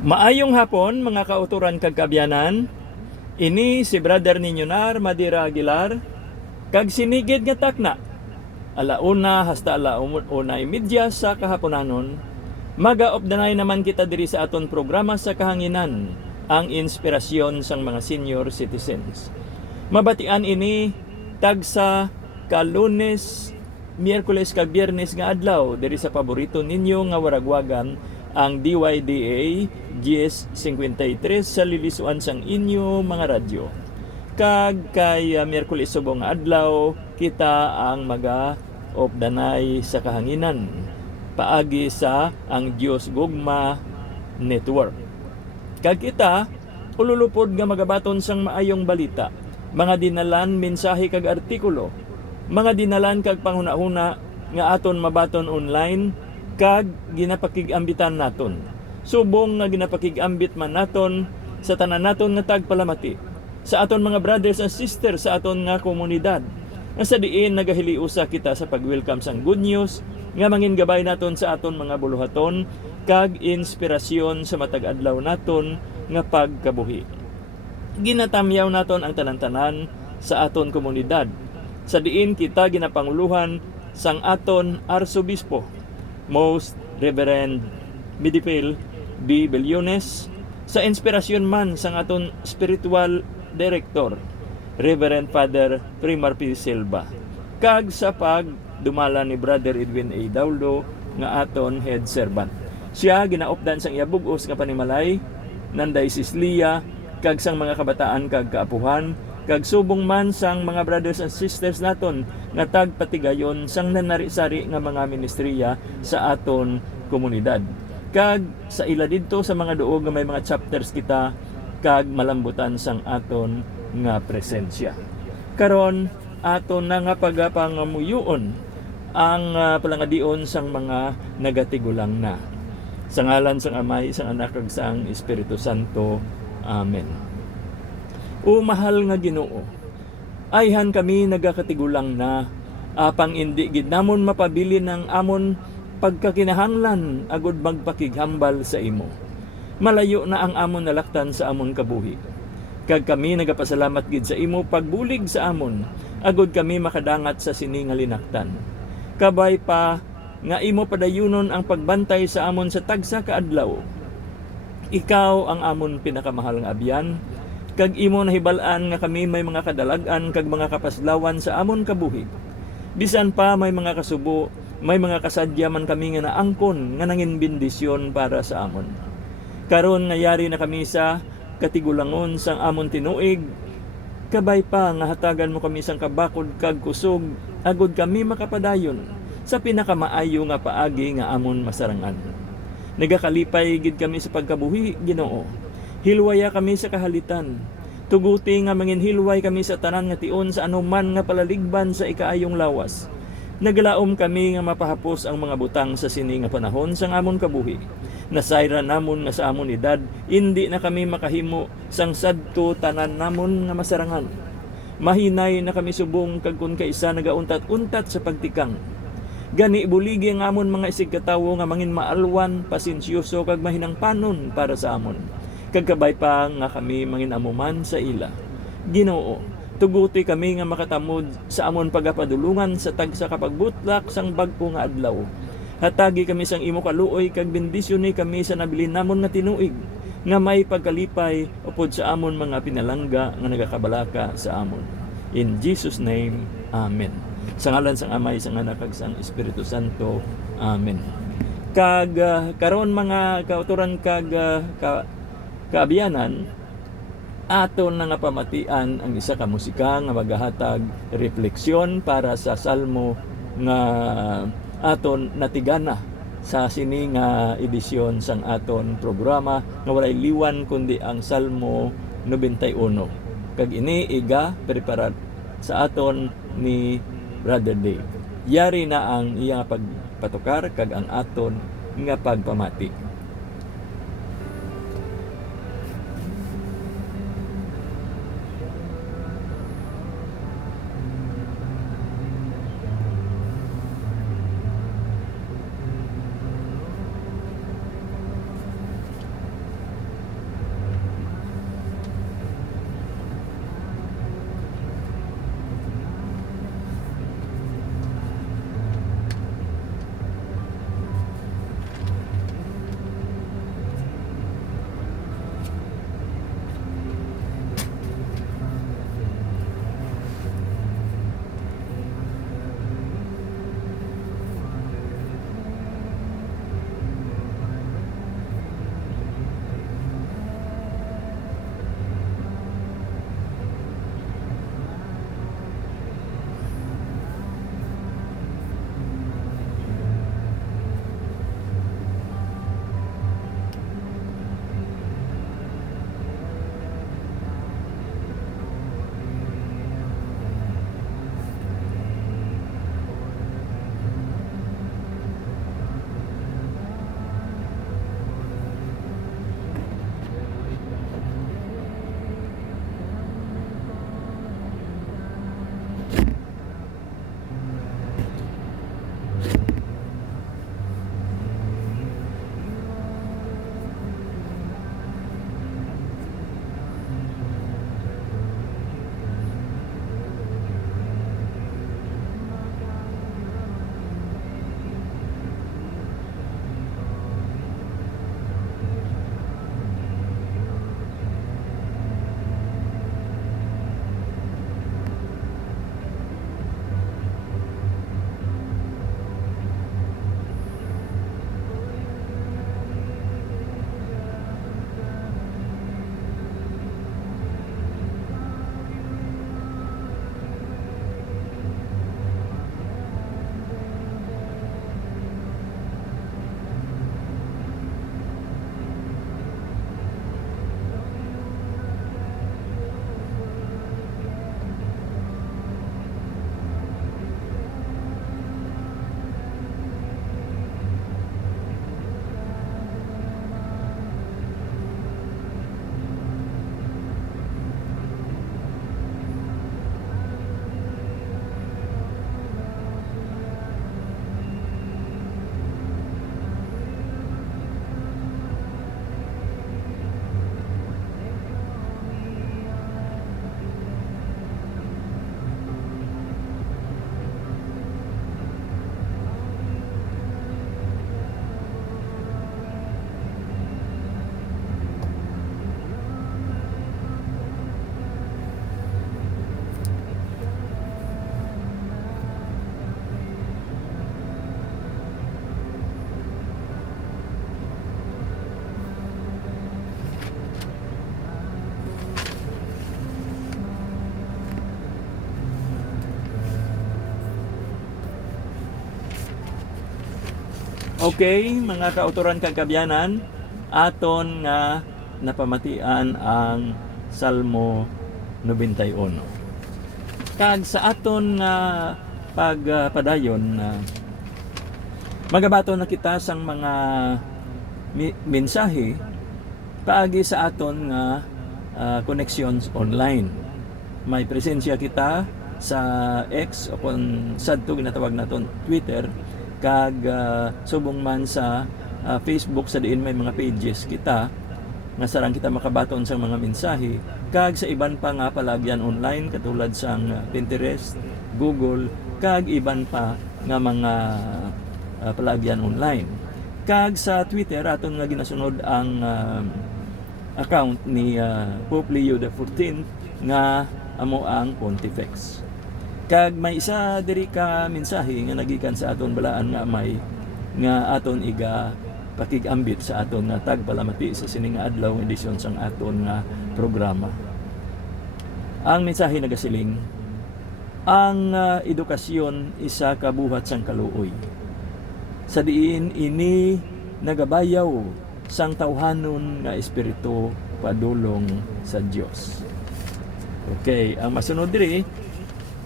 Maayong hapon mga kauturan kag kabyanan. Ini si brother ninyo Nar Madira Aguilar kag sinigid nga takna. Alauna hasta alauna imedya sa kahaponanon. Magaopdanay naman kita diri sa aton programa sa kahanginan, ang inspirasyon sang mga senior citizens. Mabatian ini tagsa Lunes, Miyerkules kag Biyernes nga adlaw diri sa paborito ninyo nga waragwagan, ang DYDA GS53 sa lilisuan sang inyo mga radyo. Kag kay Miyerkules subong adlaw kita ang maga-opdanay sa kahanginan paagi sa ang Dios Gugma Network. Kag kita ululupod nga magabaton sang maayong balita, mga dinalan mensahe kag artikulo, mga dinalan kag panghuna-huna nga aton mabaton online kag ginapakig-ambitan naton. Subong nga ginapakig-ambit man naton sa tanan naton nga tagpalamati, sa aton mga brothers and sisters sa aton nga komunidad, nga sa diin nagahiliusa kita sa pag-welcome sang good news nga mangin-gabay naton sa aton mga buluhaton kag inspirasyon sa matag adlaw naton nga pagkabuhi. Ginatamyaw naton ang tanan-tanan sa aton komunidad, sa diin kita ginapanguluhan sang aton Arsobispo, Most Reverend Midipil B. Bellones, sa inspirasyon man sang aton spiritual director, Reverend Father Primar P. Silva, kag sa pagdumala ni Brother Edwin A. Daulo nga aton head servant. Siya ginaopdan sang iabugos nga panimalay nan Diocese Lia kag sang mga kabataan kag kaapuhan, kag subong man sang mga brothers and sisters naton nga tagpatigayon sang nanari-sari nga mga ministeriya sa aton komunidad. Kag sa ila didto sa mga duog nga may mga chapters kita kag malambutan sang aton nga presensya. Karon aton na nga pagapangamuyon ang palangadion sang mga nagatigulang na. Sa ngalan sang Amay, sang Anak kag sang Espiritu Santo. Amen. O mahal nga Ginoo, ayhan kami nagakatigulang na, apang indi gid namon mapabili ng amon pagkakinahanglan agud magpakighambal sa imo. Malayo na ang amon nalaktan sa amon kabuhi. Kag kami nagapasalamat gid sa imo pagbulig sa amon, agud kami makadangat sa sini nga linaktan. Kabay pa nga imo padayunon ang pagbantay sa amon sa tagsa ka adlaw. Ikaw ang amon pinakamahal nga abyan, kag imo nahibalaan nga kami may mga kadalagan kag mga kapaslawan sa amon kabuhi. Bisan pa may mga kasubo, may mga kasadya man kami nga naangkon nga nangin bendisyon para sa amon. Karon nga yari na kami sa katigulangon sang amon tinuig, kabay pa nga hatagan mo kami sang kabakod kag kusog, agud kami makapadayon sa pinakamaayo nga paagi nga amon masarangan. Nagakalipay gid kami sa pagkabuhi, Ginoo. Hilwaya kami sa kahalitan. Tuguti nga manginhilway kami sa tanan nga tion sa anuman nga palaligban sa ikaayong lawas. Naglaom kami nga mapahapos ang mga butang sa sini nga panahon sang amon kabuhi. Nasayra namon nga sa amon edad, indi na kami makahimo sang sadto tanan namon nga masarangan. Mahinay na kami subong kag kun kaisa nagauntat-untat sa pagtikang. Gani buligi ang amon mga isig katawo nga mangin maalwan, pasensyoso kag mahinangpanon para sa amon. Kagkabay pa nga kami mangin amuman sa ila. Ginoo, tuguti kami nga makatamod sa amon pagapadulungan sa tagsa kapagbutlak sang bagko nga adlaw. Hatagi kami sang imo kaluoy kag bendisyoni kami sa nabilin namon nga tinuig, nga may pagkalipay upod sa amon mga pinalangga nga nagakabalaka sa amon. In Jesus name, Amen. Sa ngalan sang Amay, sang Anak kag sang Espiritu Santo. Amen. Kag karon mga kauturan kag kaabiyanan, aton na nga pamatian ang isa ka musika nga magahatag refleksyon para sa salmo nga aton natigana sa sini nga edisyon sang aton programa nga walay liwan kundi ang Salmo 91. Kag ini iga preparat sa aton ni Brother Dave. Yari na ang iya pagpatukar kag ang aton nga pagpamati. Okay, mga kauturan kag kabyanan, aton nga napamatian ang Salmo 91. Kag sa aton nga pagpadayon magabato na kita sang mga mensahe paagi sa aton nga connections online. May presensya kita sa X o kung sadto ginatawag naton Twitter, kag subong man sa Facebook sa diin may mga pages kita nga sarang kita makabaton sa mga mensahe, kag sa iban pa nga palagyan online katulad sang Pinterest, Google, kag iban pa nga mga palagyan online. Kag sa Twitter aton nga ginasunod ang account ni Pope Leo XIV nga amo ang Pontifex. Kag may isa diri ka mensahe nga nagikan sa aton balaan nga may nga aton iga pakigambit sa aton nga tagpalamati sa sining nga adlaw nga edisyon sang aton nga programa. Ang mensahe nagasiling, ang edukasyon isa ka buhat sang kaluoy. Sa diin ini nagabayaw sang tawhanon nga espiritu padulong sa Dios. Okay, ang masunod diri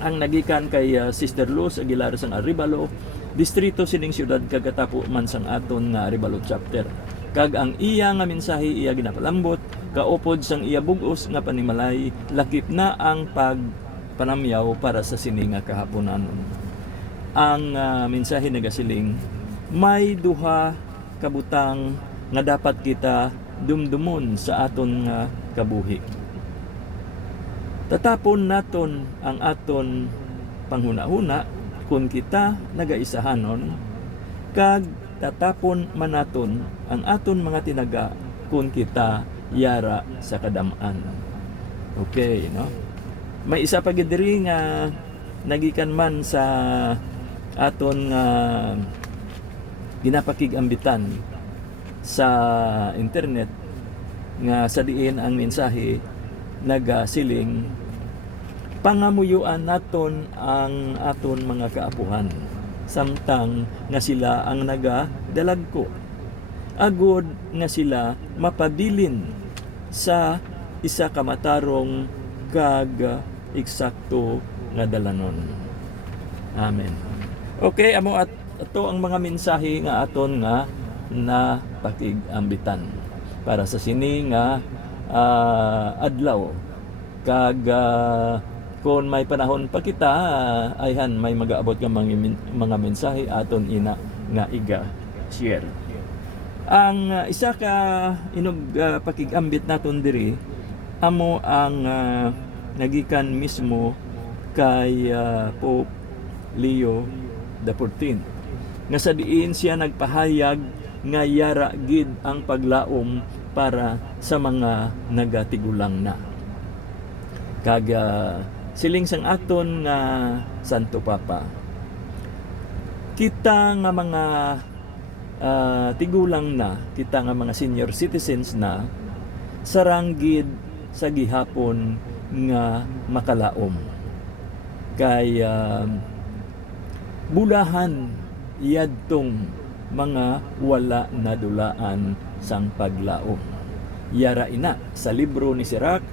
ang nagikan kay Sister Luz Aguilar sang Arevalo, distrito sining siyudad kagatapo man sang aton nga Arevalo chapter. Kag ang iya nga mensahe iya ginapalambot kaupod sang iya bug-os nga panimalay, lakip na ang pagpanamyaw para sa sining nga kahaponanon. Ang mensahe nagasiling, may duha kabutang nga dapat kita dumdumon sa aton nga kabuhi. Tatapon naton ang aton panghuna-huna kung kita nagaisahanon, kag tatapon man naton ang aton mga tinaga kung kita yara sa kadamaan. Okay, no? May isa pa gid diri nga nagikan man sa aton ginapakigambitan sa internet nga sa diin ang mensahe nagasiling, pangamuyuan naton ang aton mga kaapuhan samtang nga sila ang nagadalagko, agod nga sila mapabilin sa isa ka matarong kag eksakto nga dalanon. Amen. Okay, amo at ito ang mga mensahe nga aton nga na pakigambitan para sa sini nga adlaw. Kag kung may panahon pa kita, ayhan may magaabot ka mga mensahe aton ina nga iga share. Ang isa ka inog pakigambit naton diri amo ang nagikan mismo kay Pope Leo XIV, nga sa diin siya nagpahayag nga yara gid ang paglaom para sa mga nagatigulang na. Kag siling sang aton nga Santo Papa, kita nga mga tigulang na, kita nga mga senior citizens na, sarang gid sa gihapon nga makalaom. Kay bulahan yadtong mga wala nadulaan sang paglaom. Yara ina sa libro ni Sirach,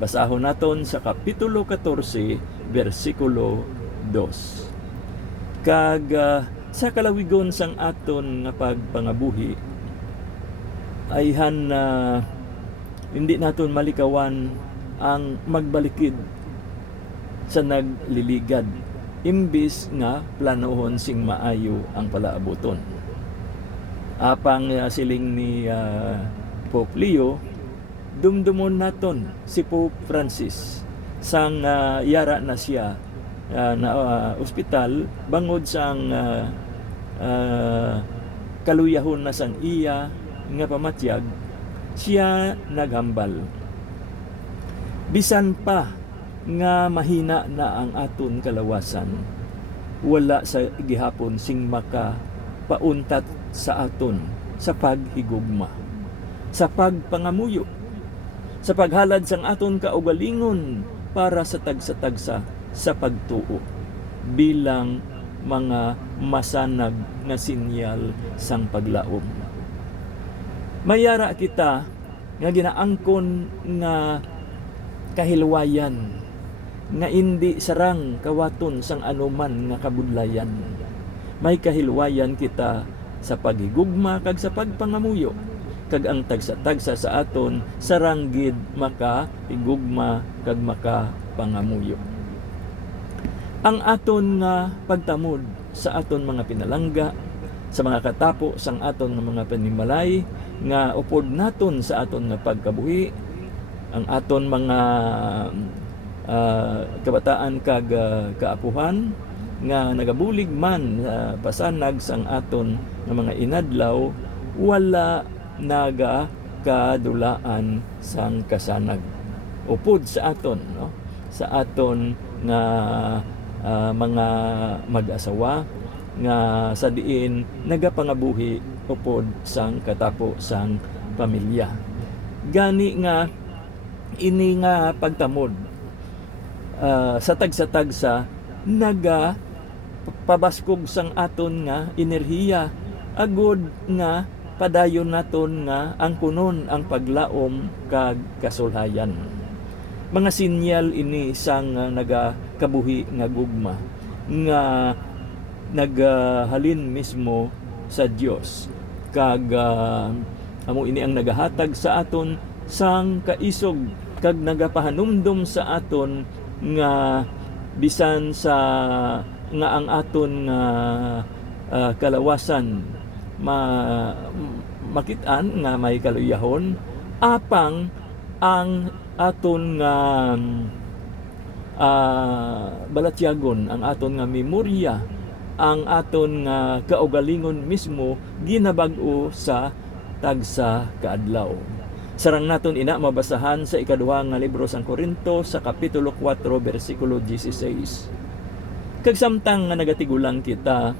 basahon naton sa kapitulo 14 bersikulo 2. Kag sa kalawigon sang aton nga pagpangabuhi, ayhan hindi naton malikawan ang magbalikid sa nagliligad, imbis nga planohon sing maayo ang palaabuton. Apang siling ni Pope Leo, dumdumon naton si Pope Francis sang yara na siya na ospital bangod sang kaluyahon na sang iya nga pamatyag, siya naghambal. Bisan pa nga mahina na ang aton kalawasan, wala sa gihapon sing maka pauntat sa aton sa paghigugma, sa pagpangamuyo, sa paghalad sang aton kaugalingon para sa tagsa-tagsa sa pagtuo bilang mga masanag nga sinyal sang paglaom. Mayara kita nga ginaangkon nga kahilwayan nga hindi sarang kawaton sang anuman nga kabudlayan. May kahilwayan kita sa paghigugma kag sa pagpangamuyo, kag ang tagsa-tagsa sa aton sarang gid maka higugma kag maka pangamuyo. Ang aton nga pagtamod sa aton mga pinalangga, sa mga katapo sang aton nga mga panimalay nga upod naton sa aton nga pagkabuhi, ang aton mga kabataan kag kaapuhan nga nagabulig man sa pasanag sang aton nga mga inadlaw, wala naga kadulaan sang kasanag upod sa aton, no? Sa aton nga mga mag-asawa nga sa diin nagapangabuhi upod sang katapo sang pamilya. Gani nga ini nga pagtamod sa tagsa-tagsa naga pabaskog sang aton nga enerhiya agud nga padayon naton nga ang kunon ang paglaom kag kasulhayan. Mga sinyal ini sang nagakabuhi nga gugma nga naghalin mismo sa Dios kag amo ini ang nagahatag sa aton sang kaisog kag nagapahanumdum sa aton nga bisan sa nga ang aton kalawasan makitaan nga may kaluyahon apang ang aton nga balatyagon, ang aton nga memorya, ang aton nga kaugalingon mismo ginabag-o sa tagsa kaadlaw. Sarang naton ina mabasahan sa ikaduha nga libro sang Korinto sa kapitulo 4 bersikulo 16. Kag samtang nga nagatigulang kita,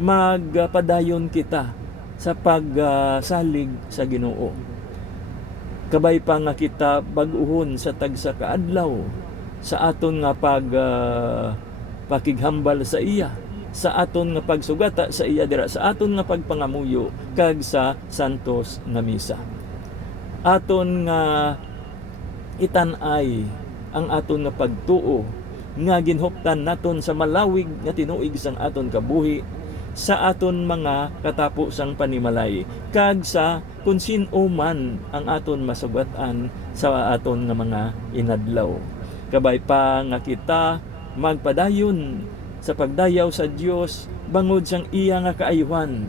magpadayon kita sa pagsalig sa Ginoo. Kabay pa nga kita bag-uhon sa tagsa kaadlaw sa aton nga pakighambal sa iya, sa aton nga pagsugata sa iya dira sa aton nga pagpangamuyo kag sa santos nga misa. Aton nga itan-ay ang aton nga pagtuo nga ginhuptan naton sa malawig nga tinuig sang aton kabuhi, sa aton mga katapo sang panimalay kag sa kung sino man ang aton masugatan sa aton nga mga inadlaw. Kabay pa nga kita magpadayon sa pagdayaw sa Dios bangod sang iya nga kaayuhan.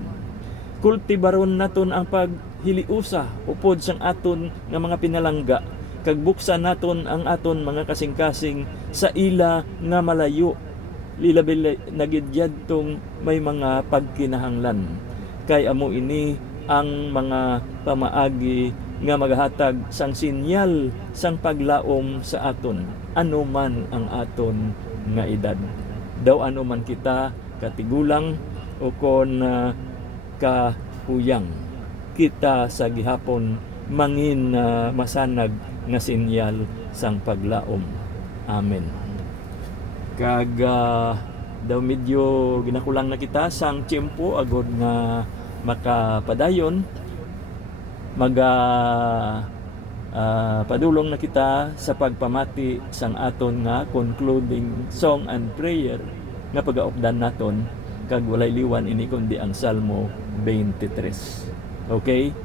Kultibaron naton ang paghiliusa upod sang aton nga mga pinalangga kag buksan naton ang aton mga kasing-kasing sa ila nga malayo, lilabi nagidyadtong may mga pagkinahanglan. Kay amo ini ang mga pamaagi nga maghatag sang sinyal sang paglaom sa aton ano man ang aton nga edad. Daw ano man kita katigulang o kon kahuyang, kita sa gihapon mangin masanag nga sinyal sang paglaom. Amen. Kag daw medyo ginakulang na kita sang tiyempo agod nga makapadayon, padulong na kita sa pagpamati sang aton nga concluding song and prayer nga pagaupdan naton kag walay liwan ini kundi ang Salmo 23. Okay?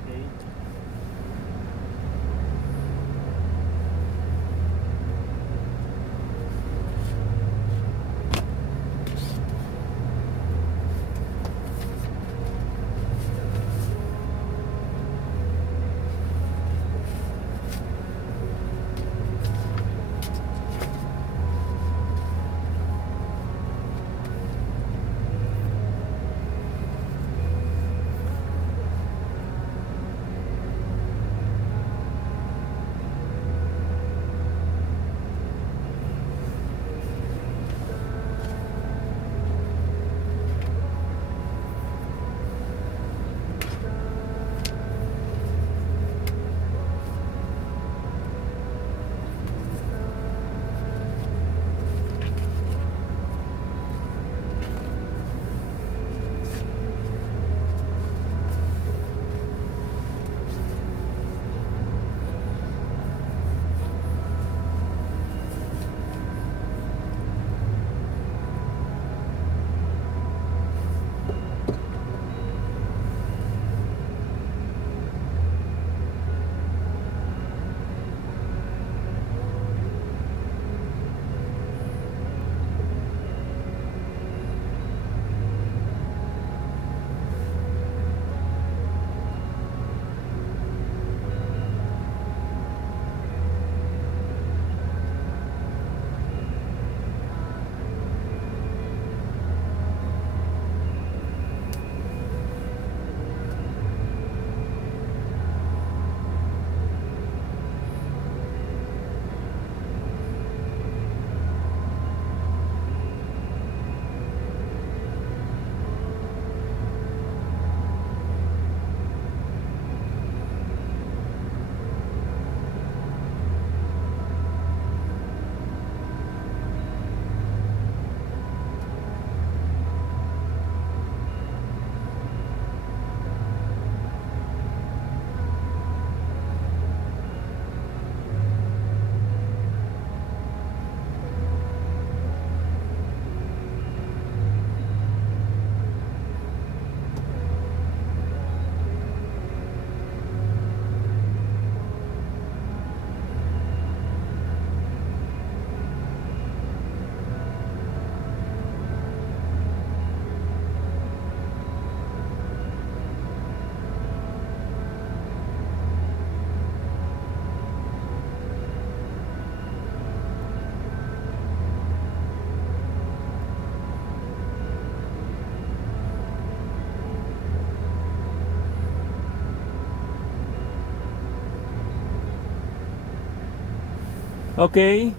Okay,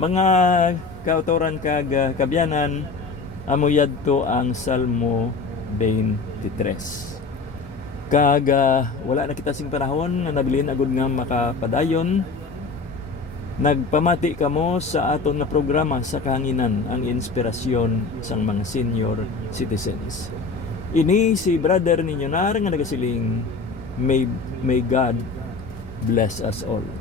mga kautoran kag kabyanan, amuyad to ang Salmo 23. Kag wala na kita sing panahon nga nabilin agud nga makapadayon. Nagpamati kamo sa aton nga programa sa kahanginan, ang inspirasyon sang mga senior citizens. Ini si brother ninyo nar nga nagasiling, may God bless us all.